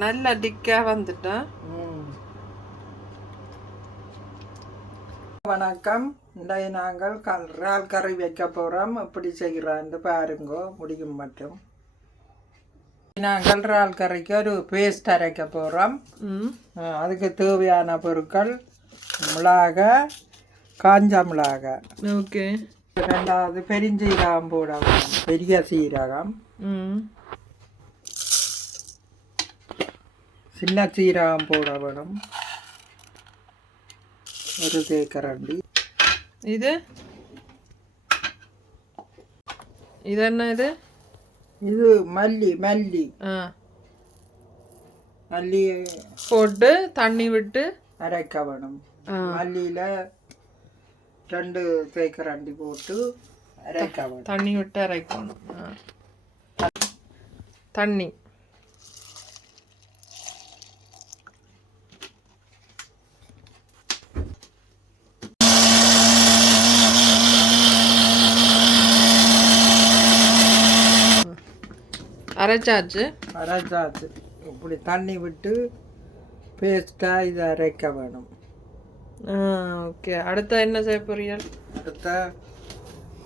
நல்ல டிக்காக வந்துட்டேன். வணக்கம். இன்றைய நாங்கள் கல் இறால் கறி வைக்க போகிறோம் எப்படி செய்கிறான்னு பாருங்கோ முடியும் மட்டும். நாங்கள் இறால் கறிக்கு ஒரு பேஸ்ட் அரைக்க போகிறோம் ம். அதுக்கு தேவையான பொருட்கள் மிளகாய் காஞ்ச மிளகாய் ஓகே. ரெண்டாவது பெருஞ்சீரகம் போட வேணும் பெரிய சீரகம் ம் சின்ன சீரகம் போட வேணும் ஒரு தேக்கரண்டி இது? இது என்ன இது? இது மல்லி மல்லி. மல்லி. போட்டு தண்ணி விட்டு? அரைக்க வேணும் மல்லியில் ரெண்டு தேக்கரண்டி போட்டு அரைக்க வேணும் தண்ணி விட்டு அரைக்கணும். தண்ணி. அரைச்சாச்சு. அரைச்சாச்சு. இப்படி தண்ணி விட்டு பேஸ்ட்டாக இதை அரைக்க வேணும். ஓகே அடுத்த என்ன செய்ய போறீர்கள்? அடுத்த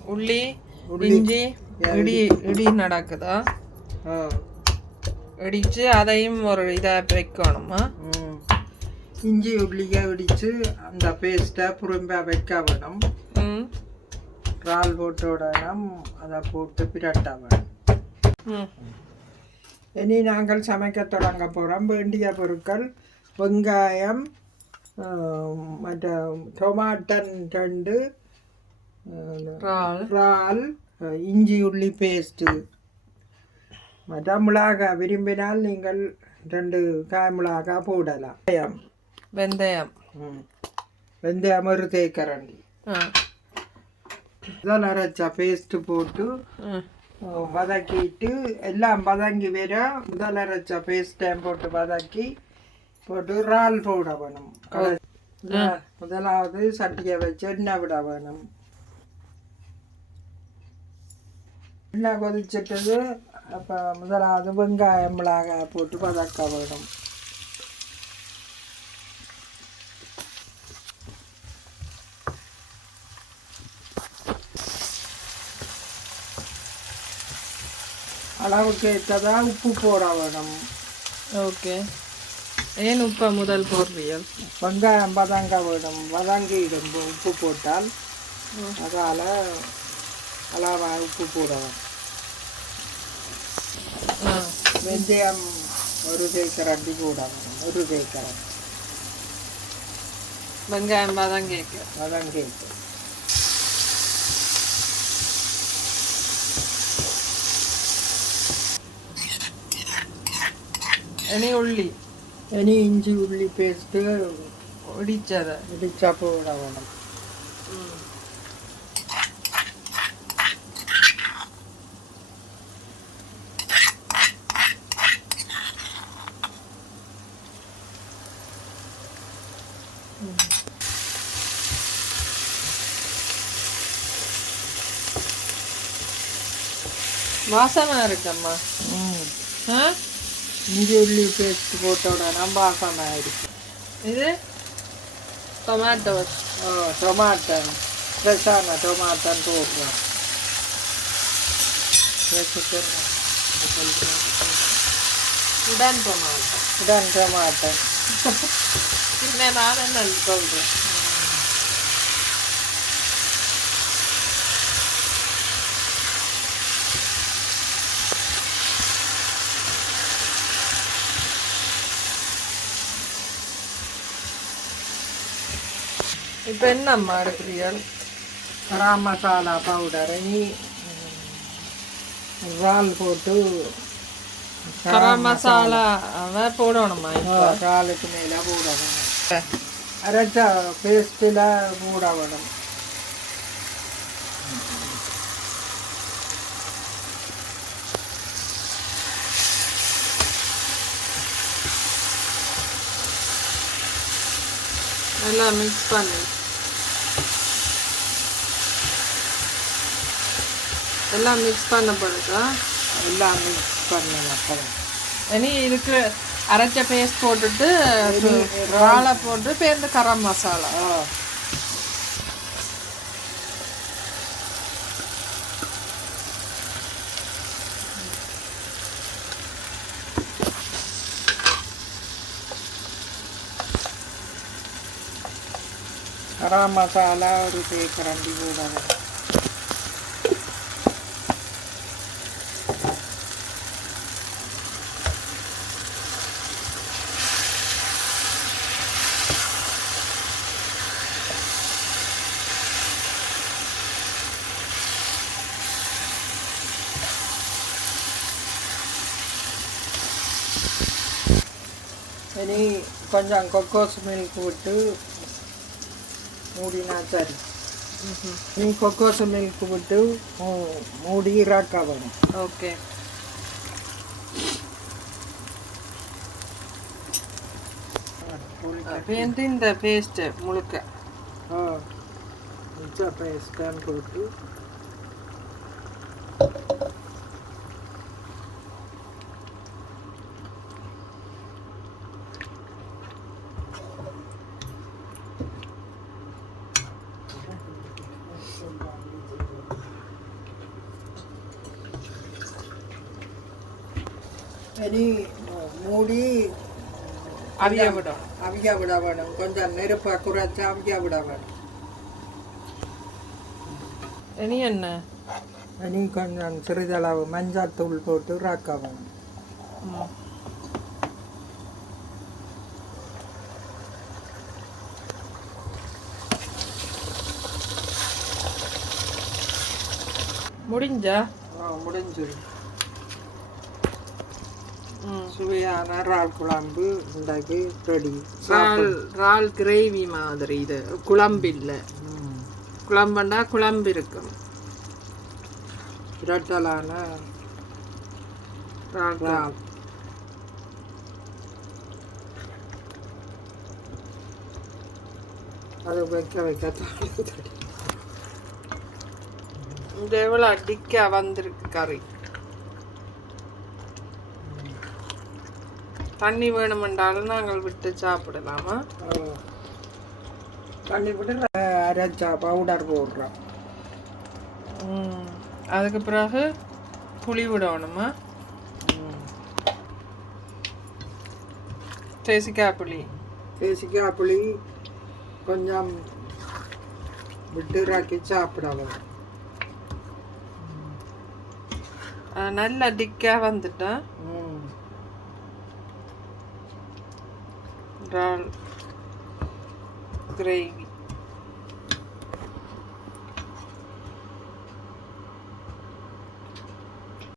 உள்ளி. இஞ்சி இடி இடி நடக்குதா? இடிச்சு அதையும் ஒரு இதை வைக்கணுமா. இஞ்சி உள்ளியை இடித்து அந்த பேஸ்ட்டை புறம்ப வைக்க வேணும். ம். இறால் போட்டு விடணும். அதை போட்டு பிரட்ட வேணும். ம். இனி நாங்கள் சமைக்க தொடங்க போகிறோம் வேண்டிய பொருட்கள் வெங்காயம் மற்ற டொமாட்டன் ரெண்டு இறால். இஞ்சி உள்ளி பேஸ்ட்டு மற்ற மிளகாய் விரும்பினால் நீங்கள் ரெண்டு காய் மிளகாய் போடலாம். வெந்தயம். வெந்தயம். வெந்தயம் ஒரு தேக்கரண்டி. இதெல்லாம் அரைச்சா பேஸ்ட்டு போட்டு வதக்கிட்டு எல்லாம் வதங்கி வர முதல் அரைச்ச பேஸ்ட்டையும் போட்டு வதக்கி போட்டு இறால் போட வேணும். முதலாவது சட்டியை வச்சு எண்ணெய் விட வேணும். எண்ணெய் கொதிச்சிட்டது அப்போ முதலாவது வெங்காயம் மிளகாய் போட்டு வதக்க வேணும். அளவுக்கு ஏற்றதா? உப்பு போட வேணும் ஓகே. ஏன் உப்பை முதல் போடுறீர்கள்? வெங்காயம் வதங்க வேணும். வதங்கிடும் உப்பு போட்டால் அதால் அளவாக உப்பு போட வேணும் ஆ. வெந்தயம் ஒரு தேக்கரண்டி போட வேணும் ஒரு தேக்கரண்டி வெங்காயம் தான் கேட்க இனி உள்ளி இனி இஞ்சி உள்ளி பேஸ்ட்டு இடிச்சதை இடிச்சா போட வேணும் வாசமா இருக்கம்மா இஞ்சி உள்ளி பேஸ்ட் போட்ட உடனே வாசமாக இருக்கும் இது டொமேட்டோ ஓ டொமாட்டன் ஃப்ரெஷ்ஷான டொமாட்டன் போடுறோம் வச்சுட்டு உடன் டொமேட்டோ உடன் டொமாட்டன் பின்ன நான் என்ன சொல்றேன் இப்போ என்னம்மா எடுக்கிறீர்கள்? கரம் மசாலா பவுடர் இறால் போட்டு கரம் மசாலா அவன் போடணுமா காலுக்கு மேலே போட வேணும் அரைச்ச பேஸ்ட்டில் போட எல்லாம் மிக்ஸ் பண்ணு. எல்லாம் மிக்ஸ் பண்ணப்படுதா எல்லாம் மிக்ஸ் அப்புறம் இனி இருக்கிற அரைச்ச பேஸ்ட் போட்டுட்டு வாழை போட்டு பேருந்து கரம் மசாலா. ஆ கரம் மசாலா ஒரு தேக்கரண்டி போடணும் இனி கொஞ்சம் கொக்கோஸ் மில்க் விட்டு மூடினா சரி. நீ கொக்கோஸ் மில்க் விட்டு மூடி இறக்கணும் ஓகே. பேருந்து இந்த பேஸ்ட்டு முழுக்க. ஆ இனி மூடி அவிய விடும் அவிய விட வேணும். கொஞ்சம் நெருப்பை குறைச்சி அவிய விட வேணும். இனி என்ன? இனி கொஞ்சம் சிறிதளவு மஞ்சள் தூள் போட்டு இறக்க வேணும். முடிஞ்சா? ஆ, முடிஞ்சிடும் சுவையான இறால் குழம்பு இன்றைக்கு ரெடி இறால் இறால் கிரேவி மாதிரி இது. குழம்பு இல்லை. ம். குழம்புண்டா குழம்பு இருக்கும். இரட்டலான இறால் அது வைக்க வைக்க இந்த எவ்வளோ அடிக்க வந்திருக்கு கறி. தண்ணி வேணுமென்றாலும் நாங்கள் விட்டு சாப்பிடலாமா? தண்ணி போட்டு அரைச்சா பவுடர் போடுறோம். அதுக்கு பிறகு புளி விடணுமா. தேசிக்காய் புளி. தேசிக்காய் புளி கொஞ்சம் விட்டு இறக்கி சாப்பிடலாம் நல்ல டிக்காக வந்துட்டா? ம் இறால் கிரேவி